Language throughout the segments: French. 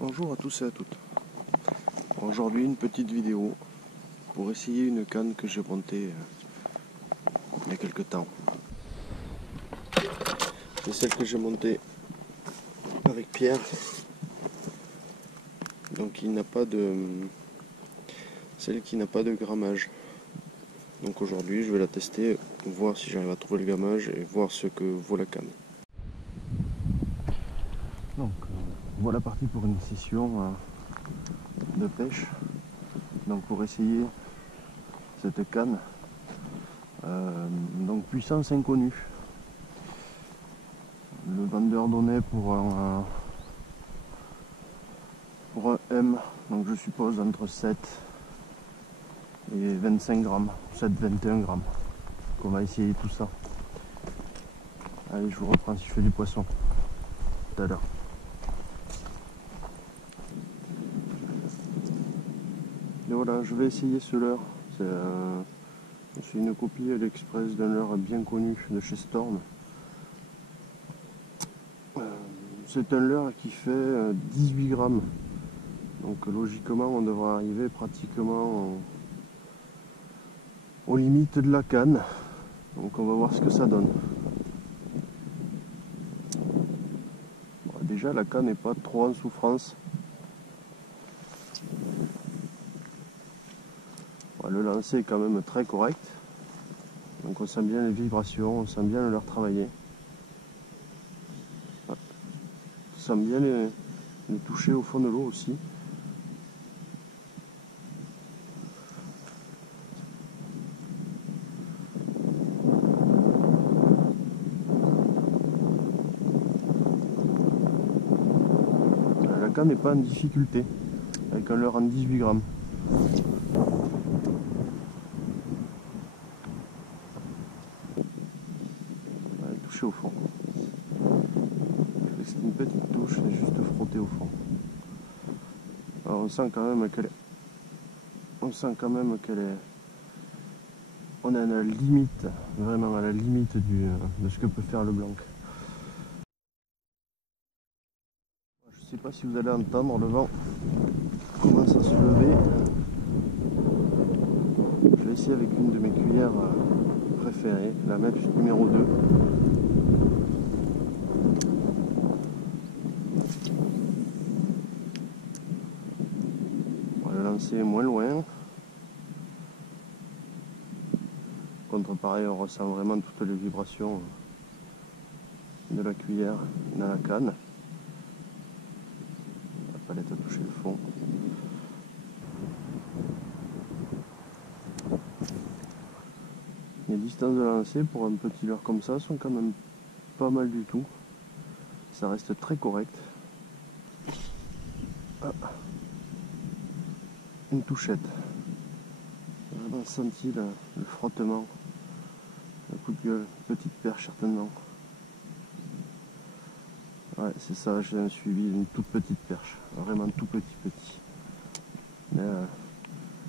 Bonjour à tous et à toutes. Aujourd'hui une petite vidéo pour essayer une canne que j'ai montée il y a quelques temps. C'est celle que j'ai montée avec Pierre. Donc il n'a pas de celle qui n'a pas de grammage. Donc aujourd'hui je vais la tester, voir si j'arrive à trouver le grammage et voir ce que vaut la canne. Donc voilà parti pour une session de pêche. Donc pour essayer cette canne, donc puissance inconnue. Le vendeur donnait pour un M, donc je suppose entre 7 et 25 grammes, 7-21 grammes. Donc on va essayer tout ça. Allez, je vous reprends si je fais du poisson tout à l'heure. Et voilà, je vais essayer ce leurre. C'est une copie AliExpress d'un leurre bien connu de chez Storm. C'est un leurre qui fait 18 grammes. Donc logiquement on devrait arriver pratiquement aux limites de la canne. Donc on va voir ce que ça donne. Bon, déjà la canne n'est pas trop en souffrance. Bon, le lancer est quand même très correct. Donc on sent bien les vibrations, on sent bien le leurre travailler. On sent bien les toucher au fond de l'eau aussi. La canne n'est pas en difficulté, avec un leurre en 18 grammes. Ouais, toucher au fond. C'est une petite touche, c'est juste frotter au fond. Alors on sent quand même qu'elle est... On est à la limite, vraiment à la limite de ce que peut faire le blanc. Je ne sais pas si vous allez entendre, le vent commence à se lever. Je vais essayer avec une de mes cuillères préférées, la Mepps numéro 2. On va le lancer moins loin. Contre pareil, on ressent vraiment toutes les vibrations de la cuillère dans la canne. La palette a touché le fond. Les distances de lancer pour un petit leurre comme ça sont quand même pas mal du tout. Ça reste très correct. Ah. Une touchette. J'ai vraiment senti le frottement. Un coup de gueule, petite perche certainement. Ouais, c'est ça, j'ai un suivi, une toute petite perche. Vraiment tout petit. Mais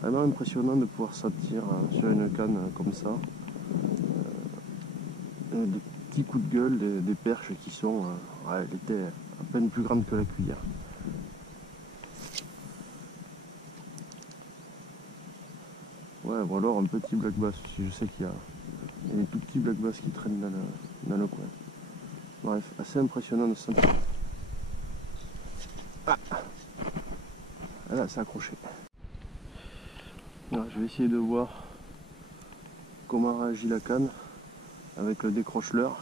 vraiment impressionnant de pouvoir sortir sur une canne comme ça. Des petits coups de gueule, des perches qui sont... ouais, elle était à peine plus grande que la cuillère. Ouais, ou alors un petit black bass aussi, je sais qu'il y a des tout petits black bass qui traînent dans le coin. Bref, assez impressionnant de sentir. Ah, là, c'est accroché. Alors, je vais essayer de voir comment réagit la canne avec le décroche-leurre.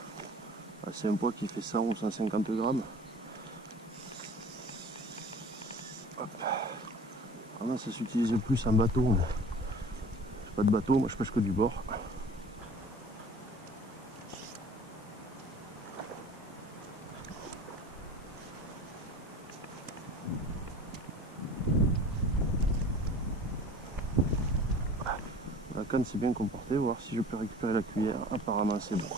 C'est un poids qui fait 100 ou 150 grammes. Hop. Alors là, ça s'utilise plus en bateau. J'ai pas de bateau, moi je pêche que du bord. La canne s'est bien comportée, voir si je peux récupérer la cuillère. Apparemment c'est bon.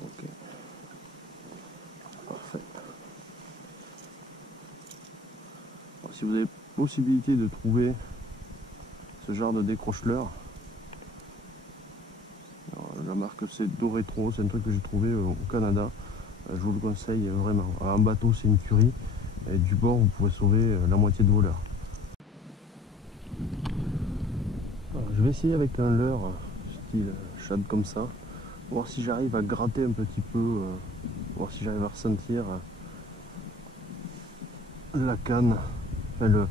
Ok. Parfait. Alors, si vous avez possibilité de trouver ce genre de décroche-leurre, le La marque c'est Doretro, c'est un truc que j'ai trouvé au Canada. Je vous le conseille vraiment. En bateau c'est une tuerie. Et du bord vous pouvez sauver la moitié de vos leurres. Alors, je vais essayer avec un leurre style shad comme ça. Voir si j'arrive à gratter un petit peu. Voir si j'arrive à ressentir la canne. Enfin, le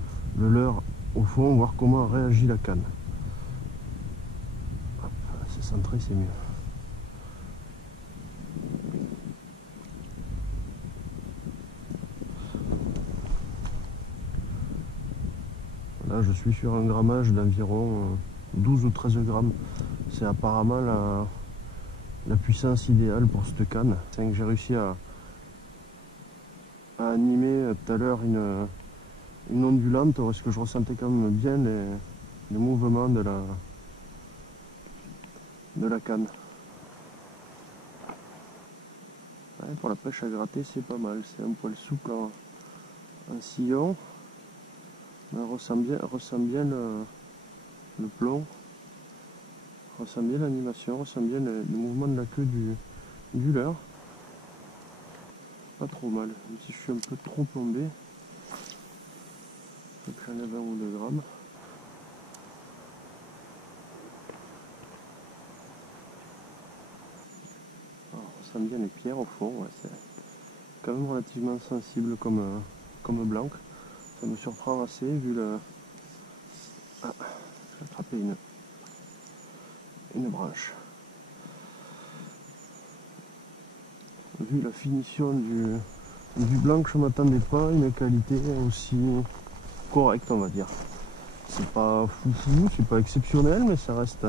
leurre au fond, voir comment réagit la canne. Hop, c'est centré, c'est mieux. Là, je suis sur un grammage d'environ 12 ou 13 grammes. C'est apparemment la puissance idéale pour cette canne. J'ai réussi à animer tout à l'heure une ondulante parce que je ressentais quand même bien les mouvements de la canne. Ouais, pour la pêche à gratter, c'est pas mal. C'est un poil souple en sillon. On ressent bien le plomb, ressent bien l'animation, ressent bien le mouvement de la queue du leurre. Pas trop mal, même si je suis un peu trop plombé. Donc j'enlève 1 ou 2 grammes. Alors, on ressent bien les pierres au fond, ouais, c'est quand même relativement sensible comme blanc. Ça me surprend assez vu le... Ah, j'ai attrapé une branche. Vu la finition du blanc, je ne m'attendais pas à une qualité aussi correcte, on va dire. C'est pas foufou, c'est pas exceptionnel, mais ça reste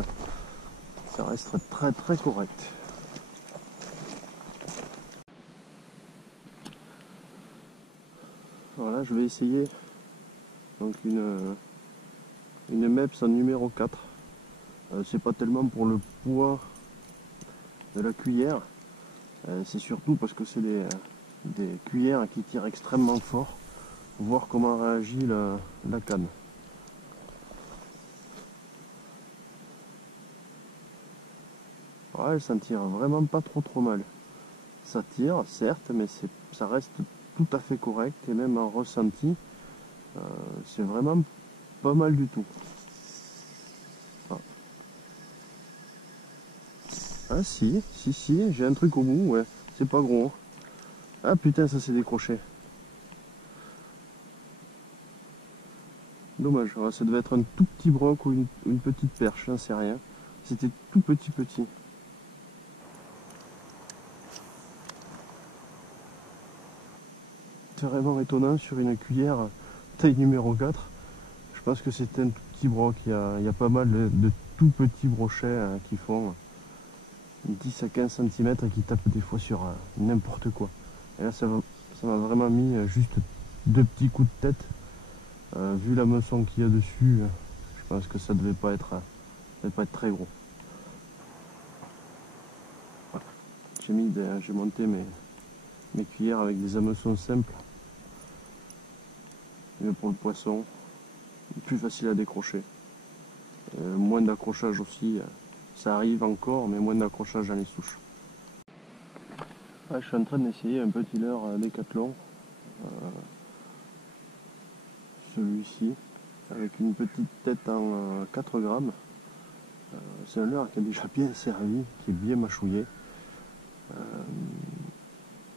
très très correct. Voilà, je vais essayer donc une MEPS en numéro 4. C'est pas tellement pour le poids de la cuillère, c'est surtout parce que c'est des cuillères qui tirent extrêmement fort. Voir comment réagit la canne. Ouais, ça ne tire vraiment pas trop mal. Ça tire, certes, mais ça reste tout à fait correct et même en ressenti, c'est vraiment pas mal du tout. Ah si, j'ai un truc au bout, ouais, c'est pas gros. Ah putain, ça s'est décroché. Dommage, ouais, ça devait être un tout petit broc ou une petite perche, j'en sais rien. C'était tout petit. C'est vraiment étonnant sur une cuillère taille numéro 4. Je pense que c'était un tout petit broc. Il y a pas mal de tout petits brochets qui font 10 à 15 cm et qui tapent des fois sur n'importe quoi. Et là, ça m'a vraiment mis juste 2 petits coups de tête. Vu la meçon qu'il y a dessus, je pense que ça devait pas être très gros. Voilà. J'ai monté mes cuillères avec des hameçons simples. Mais pour le poisson, plus facile à décrocher. Moins d'accrochage aussi. Ça arrive encore, mais moins d'accrochage dans les souches. Ouais, je suis en train d'essayer un petit leurre Décathlon. Celui-ci, avec une petite tête en 4 grammes. C'est un leurre qui a déjà bien servi, qui est bien mâchouillé.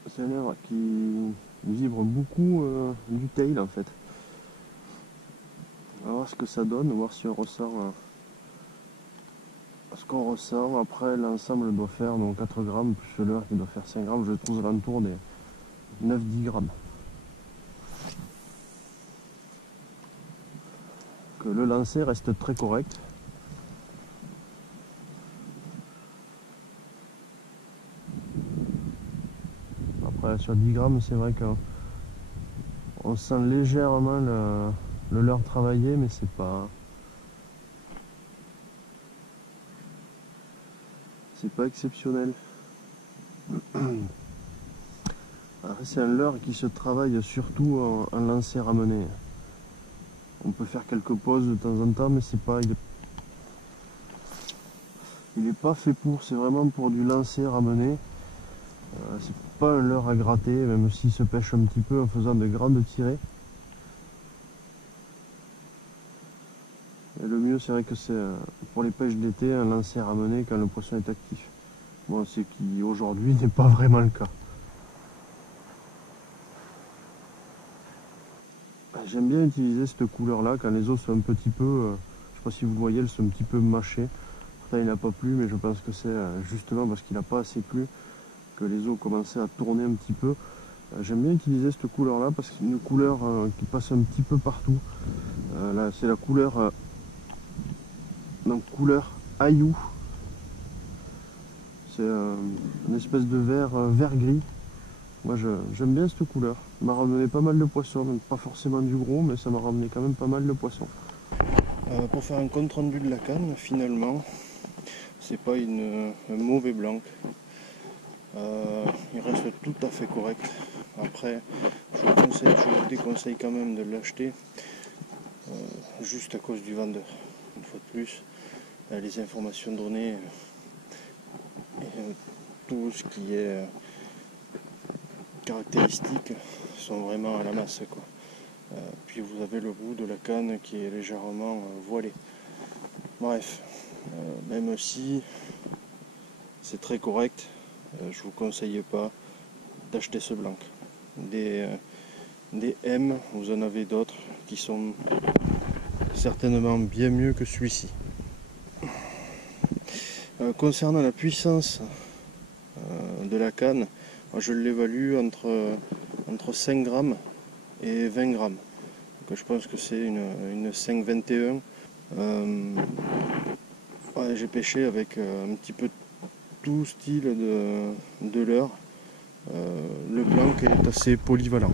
C'est un leurre qui vibre beaucoup du tail en fait. On va voir ce que ça donne, voir si on ressent ce qu'on ressent. Après, l'ensemble doit faire donc 4 grammes, plus le leurre qui doit faire 5 grammes. Je trouve aux alentours des 9-10 grammes. Que le lancer reste très correct. Après, sur 10 grammes, c'est vrai qu'on sent légèrement le leurre travaillé, mais c'est pas exceptionnel. C'est un leurre qui se travaille surtout en lancer ramené. On peut faire quelques pauses de temps en temps, mais c'est pas, il n'est pas fait pour, c'est vraiment pour du lancer ramener. C'est pas un leurre à gratter, même s'il se pêche un petit peu en faisant de grandes tirées. Et le mieux, c'est vrai que c'est pour les pêches d'été, un lancer ramener quand le poisson est actif. Bon, c'est qui aujourd'hui n'est pas vraiment le cas. J'aime bien utiliser cette couleur là quand les eaux sont un petit peu, je sais pas si vous voyez, elles sont un petit peu mâchées. Pourtant il n'a pas plu, mais je pense que c'est justement parce qu'il n'a pas assez plu que les eaux commençaient à tourner un petit peu. J'aime bien utiliser cette couleur là parce que c'est une couleur qui passe un petit peu partout. Là c'est la couleur, donc couleur Ayou. C'est une espèce de vert gris. Moi j'aime bien cette couleur. Ça m'a ramené pas mal de poissons, donc pas forcément du gros, mais ça m'a ramené quand même pas mal de poissons. Pour faire un compte rendu de la canne, finalement, c'est pas un mauvais blanc. Il reste tout à fait correct. Après, je vous déconseille quand même de l'acheter juste à cause du vendeur. Une fois de plus, les informations données et tout ce qui est caractéristiques sont vraiment à la masse, quoi. Puis vous avez le bout de la canne qui est légèrement voilé. Bref, même si c'est très correct, je vous conseille pas d'acheter ce blanc. Des M, vous en avez d'autres qui sont certainement bien mieux que celui-ci. Concernant la puissance de la canne, je l'évalue entre 5 grammes et 20 grammes. Donc je pense que c'est une 5,21. Ouais, j'ai pêché avec un petit peu tout style de leurre. Le blanc est assez polyvalent.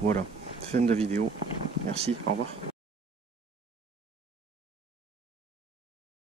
Voilà, fin de la vidéo. Merci, au revoir.